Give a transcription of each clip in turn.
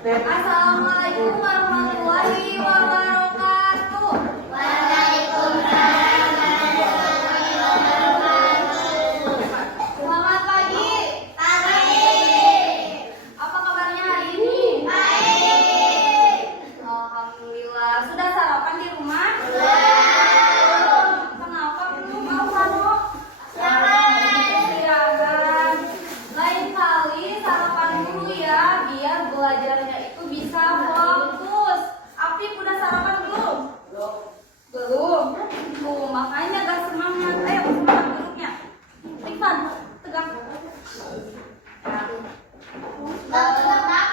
Assalamualaikum warahmatullahi wabarakatuh. Waalaikumsalam warahmatullahi wabarakatuh. Selamat pagi. Pagi. Apa kabarnya hari ini? Baik. Alhamdulillah. Sudah sarapan di rumah? Belum. Kenapa belum? Mau kamu? Jangan. Istirahat. Lain kali sarapan dulu ya, biar belajarnya itu bisa fokus. Apip udah sarapan belum? Belum. Tuh, makanya gak semangat. Ayo semangat duduknya. Ivan, tegak. Bapak.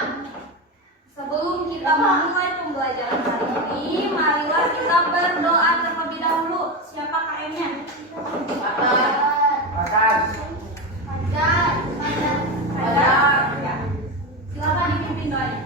Sebelum kita memulai pembelajaran hari ini, marilah kita berdoa terlebih dahulu. Siapa KM-nya? Pacar. Ya. Silakan dipimpin doanya.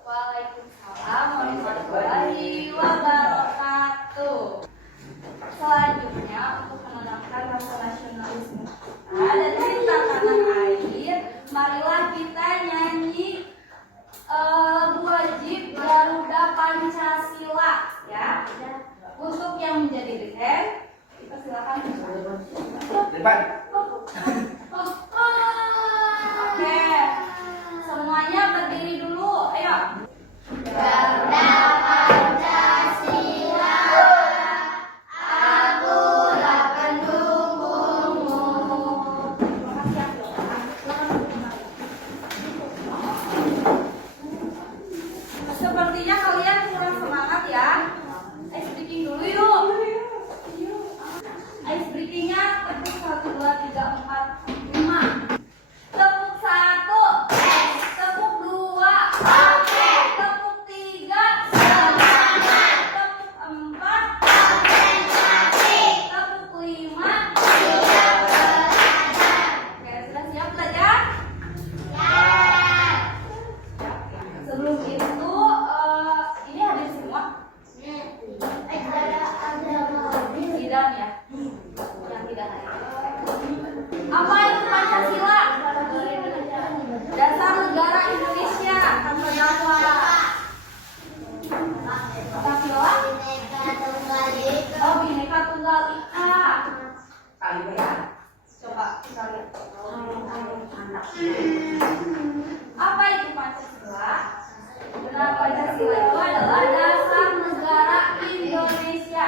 Waalaikumsalam warahmatullahi wabarakatuh. Selanjutnya untuk menenangkan rasa nasionalisme kita dan cinta tanah air, marilah kita nyanyi lagu wajib Garuda Pancasila ya. Untuk yang menjadi band, kita silakan. Depan. Oke, semuanya berdiri dulu. Ayo. Garuda Pancasila, akulah pendukungmu. Sepertinya kalian kurang semangat ya. Ice breaking dulu yuk. Ice breakingnya tepuk 1, 2, 3, 4, 5. Tepuk 1. Tepuk 2. Oke. Tepuk 3. Semangat. Tepuk 4. Konsentrasi. Tepuk 5. Tidak belajar. Oke, sudah siap belajar? Ya. Sebelum itu, ini hadir semua? Tidak ya? Yang tidak hadir. Apa itu Pancasila? Dasar negara Indonesia. Pancasila. Pancasila? Oh, Bhinneka Tunggal Ika. Coba kita lihat. Apa itu Pancasila? Benar, Pancasila itu adalah dasar negara Indonesia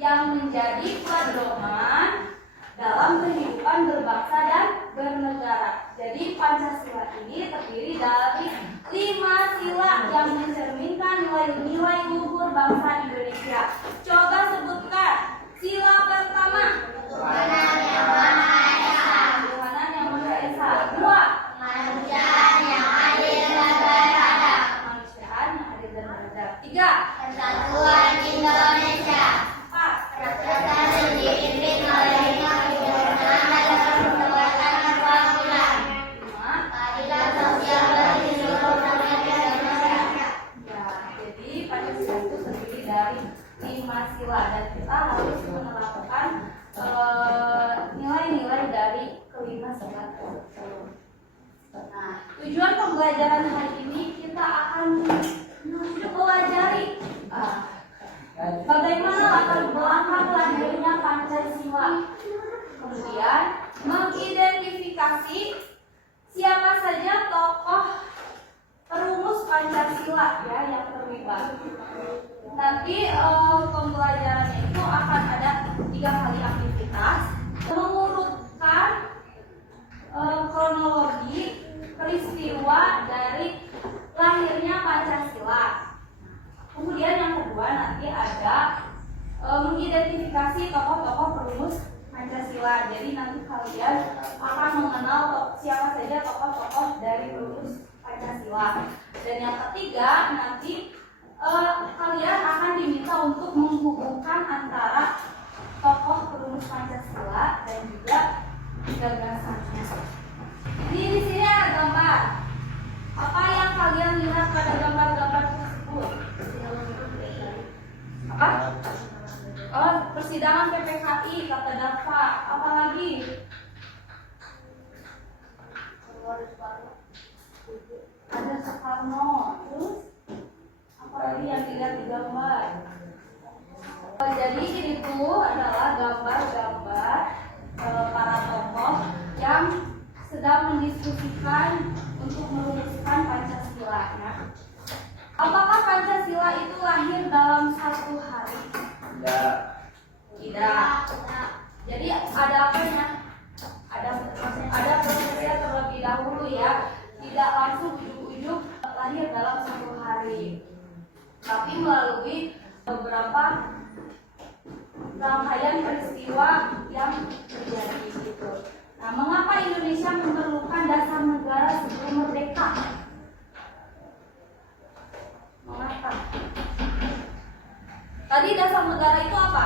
yang menjadi pedoman dalam kehidupan berbangsa dan bernegara. Jadi Pancasila ini terdiri dari 5 sila yang mencerminkan nilai-nilai luhur bangsa Indonesia. Coba sebutkan. Sila pertama. Tuhanan yang Maha Esa. Tuhanan yang Maha Esa. 2. Kemanusiaan yang adil dan beradab. Kemanusiaan yang adil dan beradab. 3. Persatuan Indonesia. 4. Rakyat dipimpin oleh kebijaksanaan dalam perbuatan kemakmuran. 5. Keadilan sosial bagi seluruh rakyat Indonesia. Ya, jadi Pancasila itu terdiri dari 5 sila dan kita harus menerapkan nilai-nilai dari kelima sila tersebut. Nah, tujuan pembelajaran hari ini kita akan mempelajari bagaimana latar belakang lahirnya Pancasila. Kemudian mengidentifikasi siapa saja tokoh perumus pengurus Pancasila ya yang terlibat. Nanti pembelajarannya itu akan ada 3 kali aktivitas, mengurutkan kronologi peristiwa dari lahirnya Pancasila. Kemudian yang kedua nanti ada mengidentifikasi tokoh-tokoh perumus Pancasila. Jadi nanti kalian akan mengenal siapa saja tokoh-tokoh dari perumus Pancasila. Dan yang ketiga nanti kalian akan diminta untuk menghubungkan antara tokoh perumus Pancasila dan juga gagasannya. Ini di sini ada gambar. Apa yang kalian lihat pada gambar-gambar tersebut? Apa? Oh, persidangan PPKI kata Dafa. Apa lagi? Ada Soekarno. Terus apa lagi yang dilihat di gambar? Jadi ini tuh adalah gambar-gambar para tokoh yang sedang mendiskusikan untuk merumuskan Pancasila. Ya. Apakah Pancasila itu lahir dalam 1 hari? Tidak. Jadi ada apanya? Ada prosesnya terlebih dahulu ya. Tidak langsung ujuk-ujuk lahir dalam 1 hari. Tapi melalui beberapa rangkaian peristiwa yang terjadi gitu. Nah, mengapa Indonesia memerlukan dasar negara sebelum merdeka? Mengapa? Tadi dasar negara itu apa?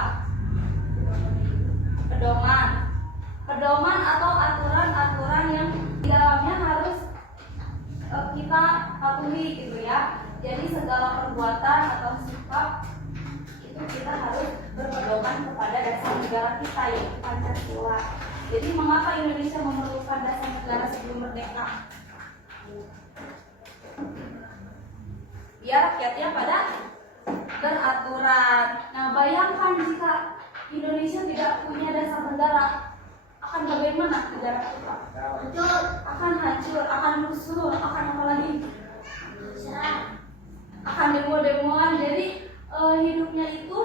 Pedoman atau aturan-aturan yang di dalamnya harus kita patuhi gitu ya. Jadi segala perbuatan atau sikap itu kita harus berpedoman kepada dasar negara kita yaitu Pancasila. Jadi mengapa Indonesia memerlukan dasar negara sebelum merdeka? Biar rakyatnya pada beraturan. Nah, bayangkan jika Indonesia tidak punya dasar negara, akan bagaimana negara kita? Akan hancur, akan rusuh, akan apa lagi? Akan demo-demoan. Jadi hidupnya itu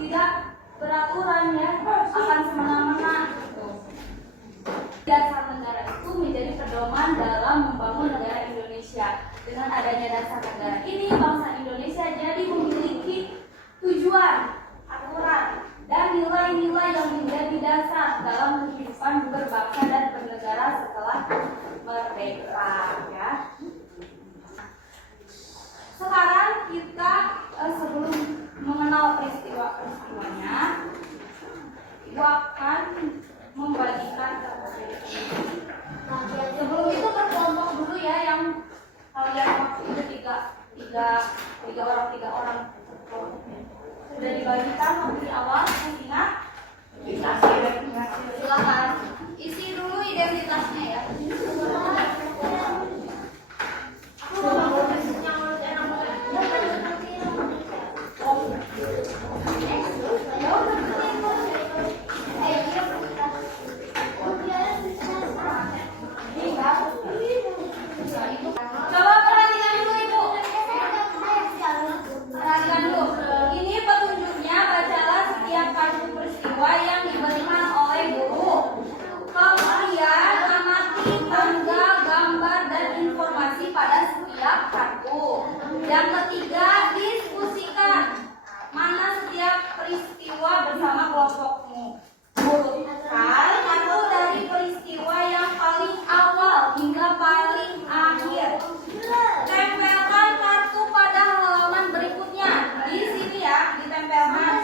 tidak beraturan ya, akan semena-mena. Dasar negara itu menjadi pedoman dalam membangun negara Indonesia. Dengan adanya dasar negara ini, bangsa Indonesia jadi memiliki tujuan, aturan, dan nilai-nilai yang menjadi dasar dalam kehidupan berbangsa dan bernegara setelah merdeka. Ya. Sekarang kita sebelum mengenal peristiwa-peristiwanya, ibu akan membagikan sebelum itu berkelompok dulu ya, yang kalian waktu itu tiga orang sudah dibagikan waktu di awal. Ingat? Silakan isi dulu identitasnya ya. Coba perhatikan dulu Ibu. Perhatikan dulu. Ini petunjuknya, bacalah setiap kartu peristiwa yang diberikan oleh guru. Kemudian amati tanggal, gambar, dan informasi pada setiap kartu. Yang ketiga, diskusikan mana setiap peristiwa bersama kelompokmu. Urutkan kartu dari peristiwa yang paling awal hingga paling akhir. Tempelkan kartu pada halaman berikutnya. Di sini ya, ditempelkan.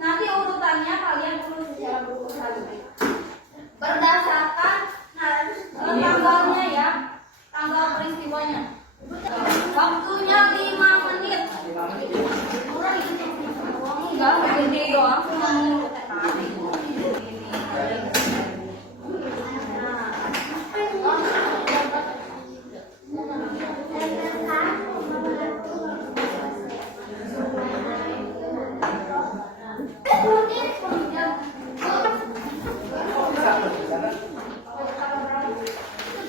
Nanti urutannya kalian tulis secara berurutan. Berdasarkan tanggalnya ya, tanggal peristiwanya. Waktunya 5 menit. Enggak, gede doang.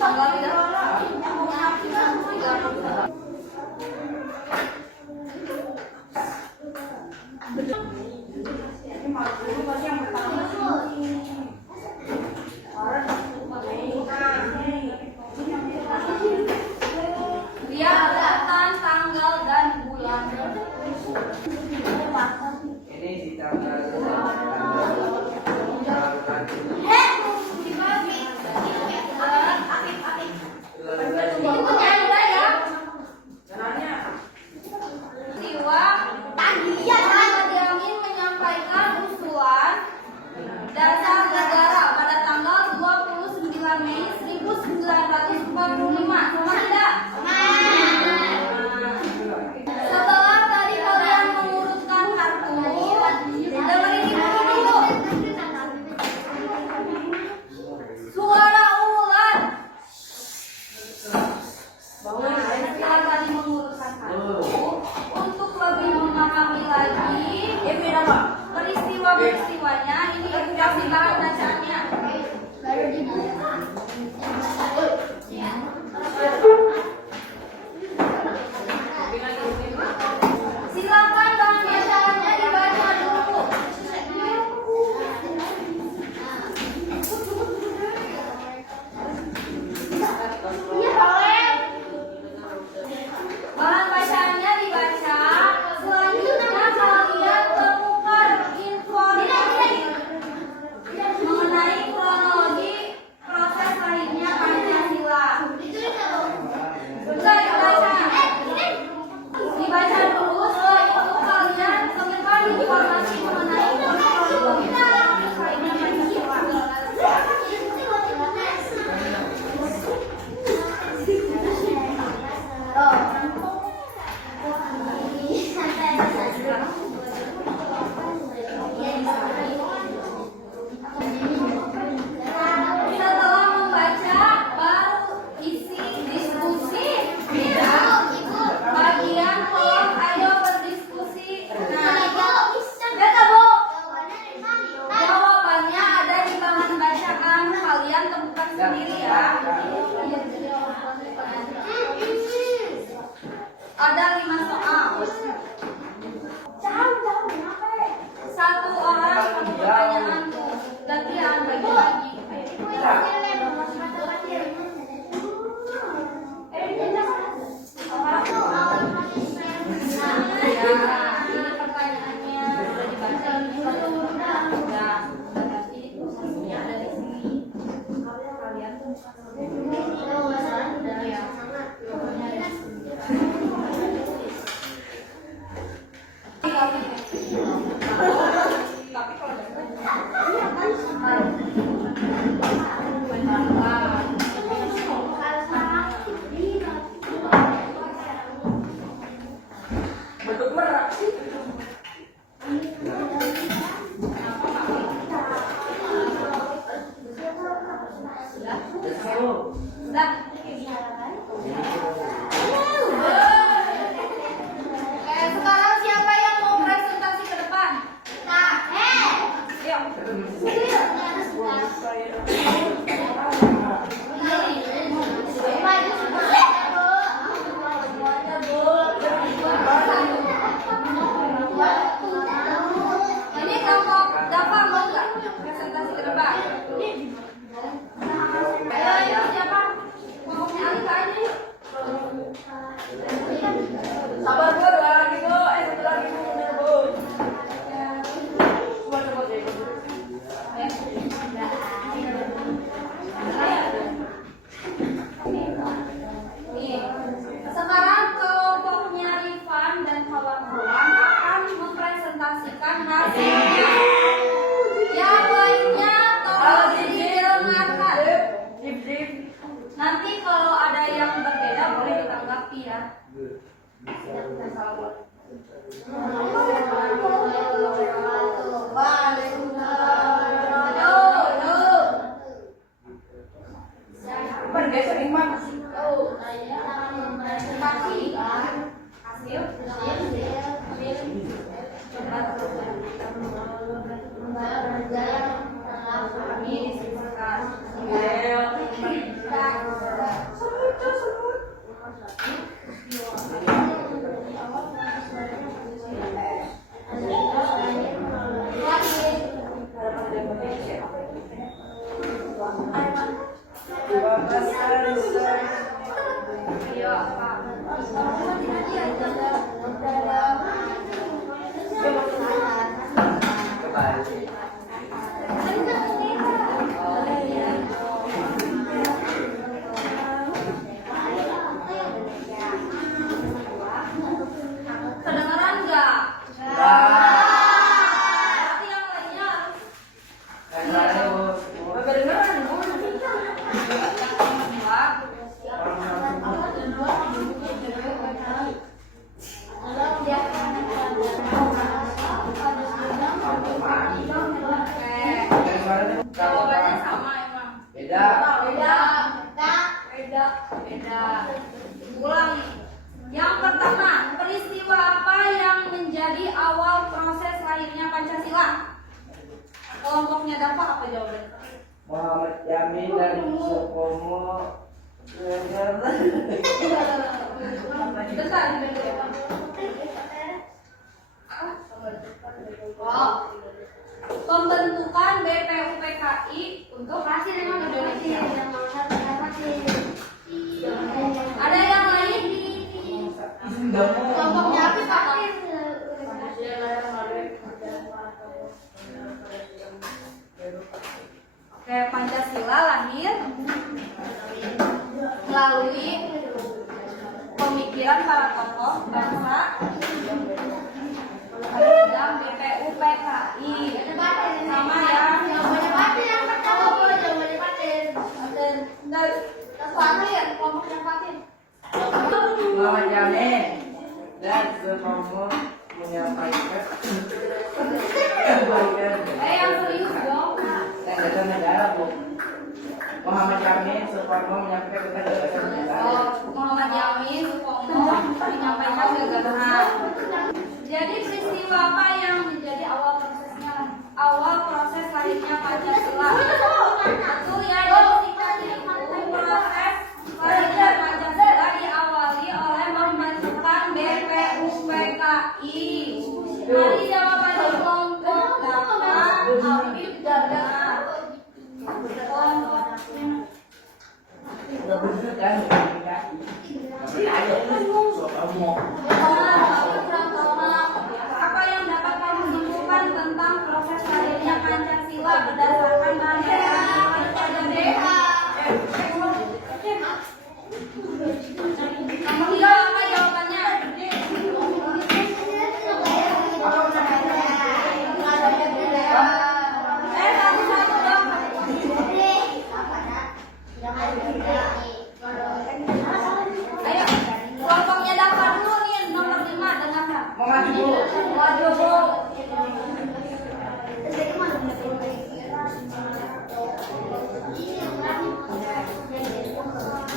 Tanggal tidak Dia urutan tanggal dan bulan. Ini di tanggal Peristiwa yang ingin menyampaikan usulan dasar negara pada tanggal 29 Mei 1945. Sama tidak? Setelah tadi kalian mengurutkan kartu, dengerin ibu dulu. Suara ular. Setelah tadi mengurutkan kartu, untuk lebih memahami lagi peristiwa-peristiwanya, ini kasih bahan bacanya. Silakan bahan bacanya dibaca dulu. Bahan bacaannya dibaca. Selanjutnya kalian temukan informasi mengenai kronologi proses lahirnya Pancasila. Sudah dibaca. Dibaca dulu, setelah itu kalian temukan informasi mengenai kronologi proses lahirnya Pancasila. Setelah membaca, baru isi diskusi. Bagian kolom ayo berdiskusi. Beta Bu, jawabannya ada di bahan bacaan. Kalian temukan sendiri ya. Ada 5 soal. Satu orang satu pertanyaan tuh. Gantian bagi-bagi. Ya, ini pertanyaannya sudah dibaca. Sudah. Berarti posisinya ada di sini. Kalian ya. Tapi kalau bentuk merah. sudah. Sekarang siapa yang mau presentasi ke depan? Ini gampang mau nggak presentasi ke depan? Ayo siapa? Ngomongnya Alika aja yuk. Sabar Bu, dua lagi Bu. Satu lagi Bu, bener Bu. Coba deh. Nih, sekarang kelompoknya Rifan dan kawan-kawan akan mempresentasikan hasilnya. Yang lainnya tolong didengarkan. Nanti kalau ada yang berbeda boleh ditanggapi ya. Bergeser Iman. Kasih hasil. Ini disebutkan. Kelompoknya Dafa apa jawabannya? Muhammad Yamin dan Supomo belajar. Bentar. Oh. Pembentukan BPUPKI untuk hasil Indonesia. Ada yang lain? Kelompoknya apa Pak? Oke, Pancasila lahir melalui pemikiran para tokoh bangsa dalam BPUPKI. Sama ya. Muhammad Yamin dan Supomo menyampaikan Yang serius dong. gagasan negara, Bu. Muhammad Yamin Supomo menyampaikan gagasan negara. Muhammad Yamin Supomo menyampaikan gagasan. Jadi peristiwa apa yang menjadi awal proses lahirnya Pancasila? Betul ya, jadi proses lahirnya Pancasila diawali oleh pembentukan BPUPKI. Mari jawabannya kelompok Dafa, Afif, dan Udah bener kan? Ayo, Supomo. Apa yang dapat kamu simpulkan tentang proses lahirnya Pancasila berdasarkan bahan dan DH? Kamu tidak apa jawabannya? Satu-satu dong. Ayo, kelompoknya Dafa dulu nih, nomor 5 dengarkan. Mau maju, Bu. Waduh, Bu.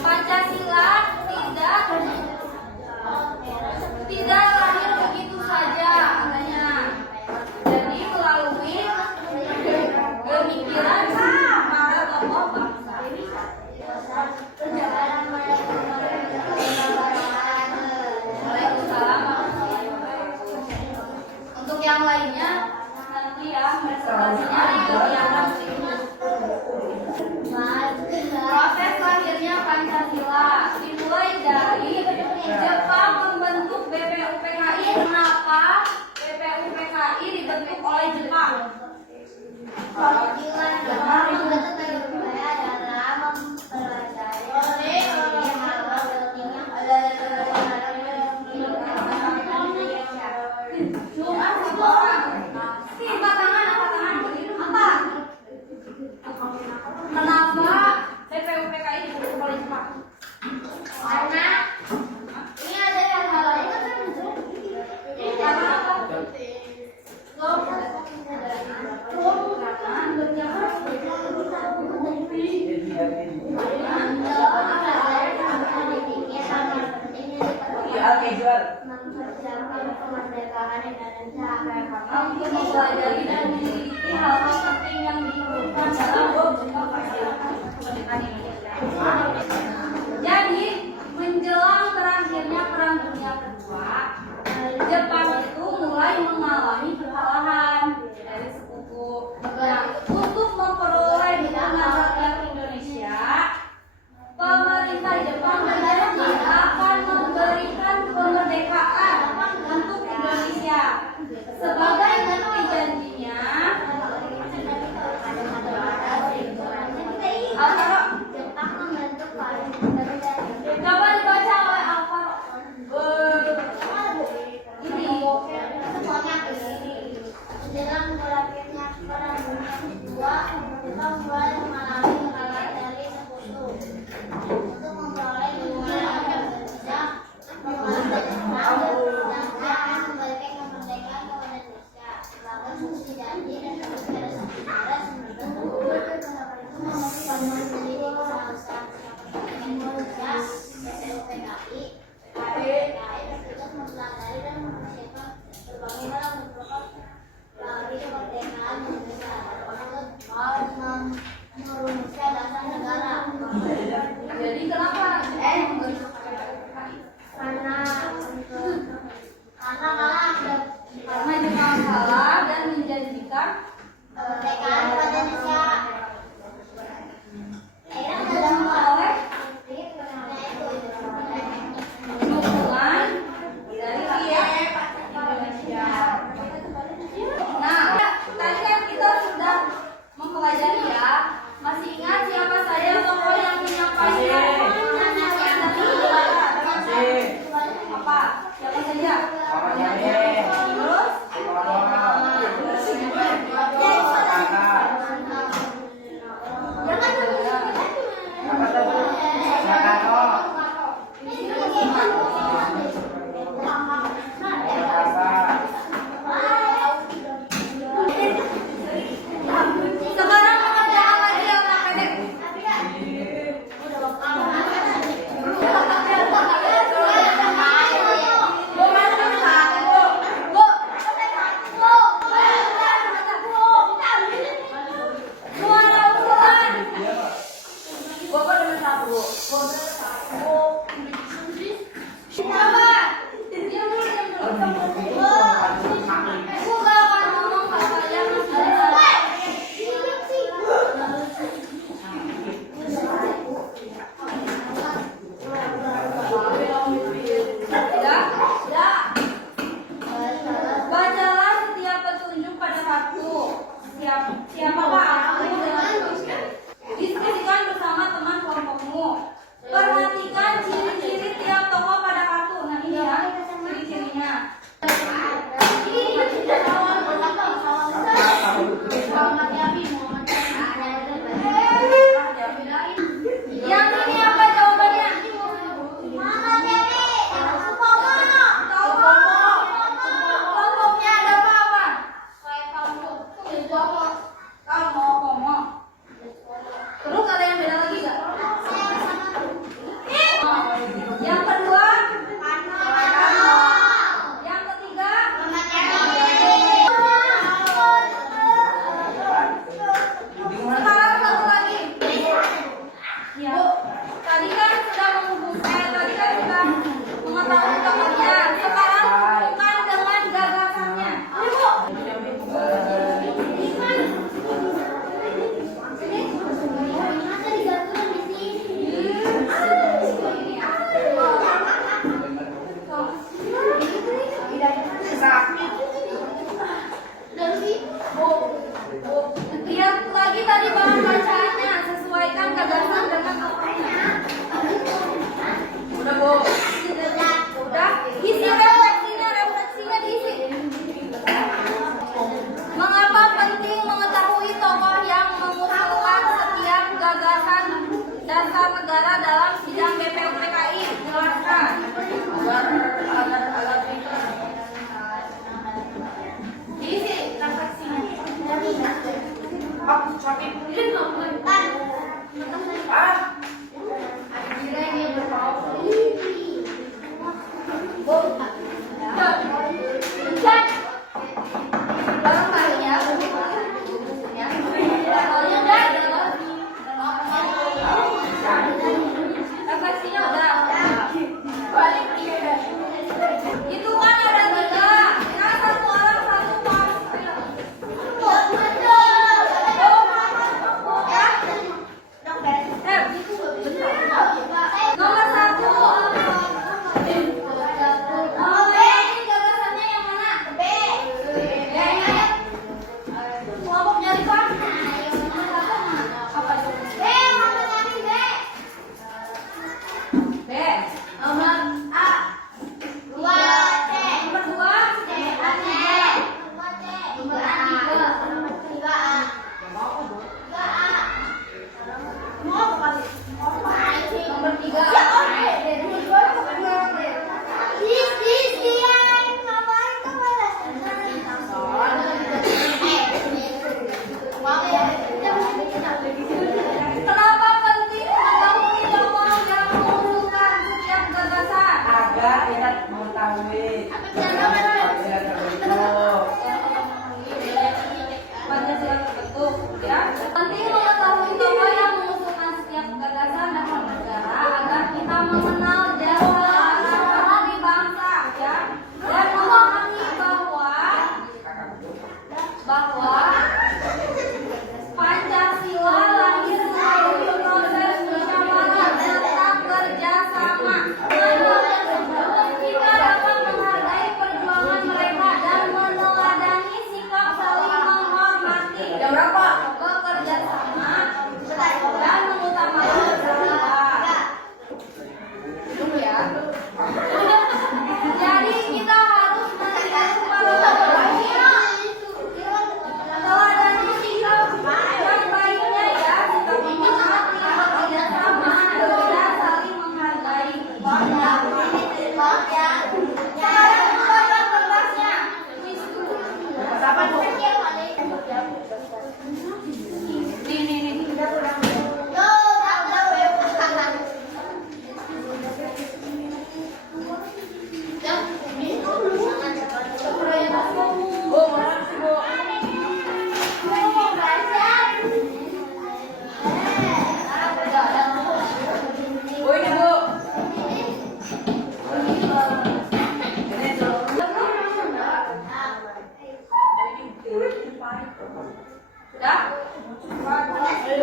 Pancasila tidak lahir begitu saja katanya. Jadi melalui pemikiran para tokoh bangsa. Waalaikumsalam. Untuk yang lainnya nanti ya presentasinya dikerjakan. Proses lahirnya Pancasila dimulai dari Jepang membentuk BPUPKI. Kenapa BPUPKI dibentuk oleh Jepang? Kenapa BPUPKI dibentuk oleh Jepang? Karena ini ada yang hal itu kan Karena apa? Iya, oke, jual. mempersiapkan kemerdekaan Indonesia agar Untuk mempelajari dan meneliti hal-hal penting yang diperlukan dalam mewujudkan kemerdekaan Indonesia. Jadi menjelang berakhirnya Perang Dunia Kedua, Jepang itu mulai mengalami kekalahan dari sekutu. Nah, untuk memperoleh dukungan rakyat Indonesia, pemerintah Jepang berjanji akan memberikan kemerdekaan untuk Indonesia. Sebagai bukti janjinya, Alvaro, Jepang membentuk coba dibaca oleh Alvaro. Ini Karena jangan salah dan menjanjikan oleh dukungan dari rakyat Indonesia. Nah, tadi kan kita sudah mempelajari ya. Masih ingat siapa saja tokoh yang menyampaikan pernyataan dari apa? Siapa saja? Muhammad Yamin, Terus Soekarno, Hatta, apa tuh? Soekarno, Hatta. sekarang mengerjakan lagi yang pendek. Bacalah setiap petunjuk pada kartu. Siapakah aku dengan diskusikan bersama teman kelompokmu. Perhatikan ciri-ciri tiap tokoh pada kartu. Nah ini ya ciri-cirinya.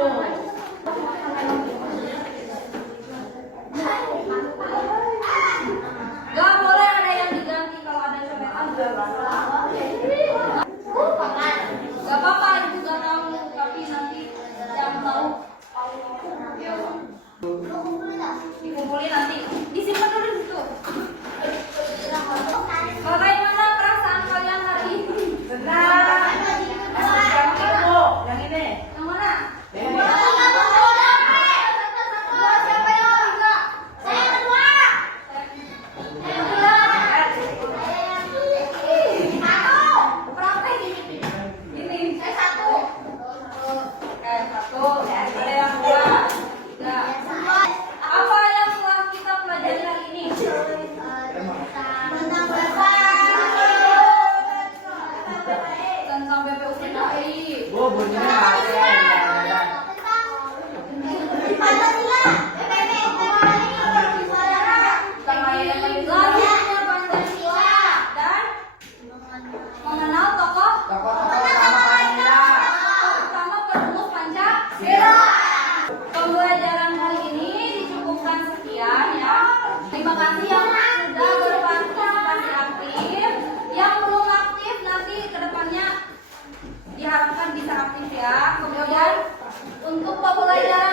Gak boleh ada yang diganti kalau ada coretan. Gak apa-apa, ibu gak tahu, tapi nanti yang tahu dikumpulin nanti. Disimpan dulu di situ. Bagaimana perasaan kalian hari ini? Senang. Yang ini bu, yang ini. Yang mana? Yang ini. Satu, ada yang dua, tiga. Apa yang telah kita pelajari hari ini? Tentang BPUPKI. Bu, bunyinya ada. Dan mengenal tokoh Tokoh-tokoh utama Pancasila. utama perumus Pancasila. Pembelajaran hari ini dicukupkan sekian ya. Terima kasih yang sudah berpartisipasi aktif. Yang belum aktif nanti kedepannya diharapkan bisa aktif ya. Kemudian untuk pembelajaran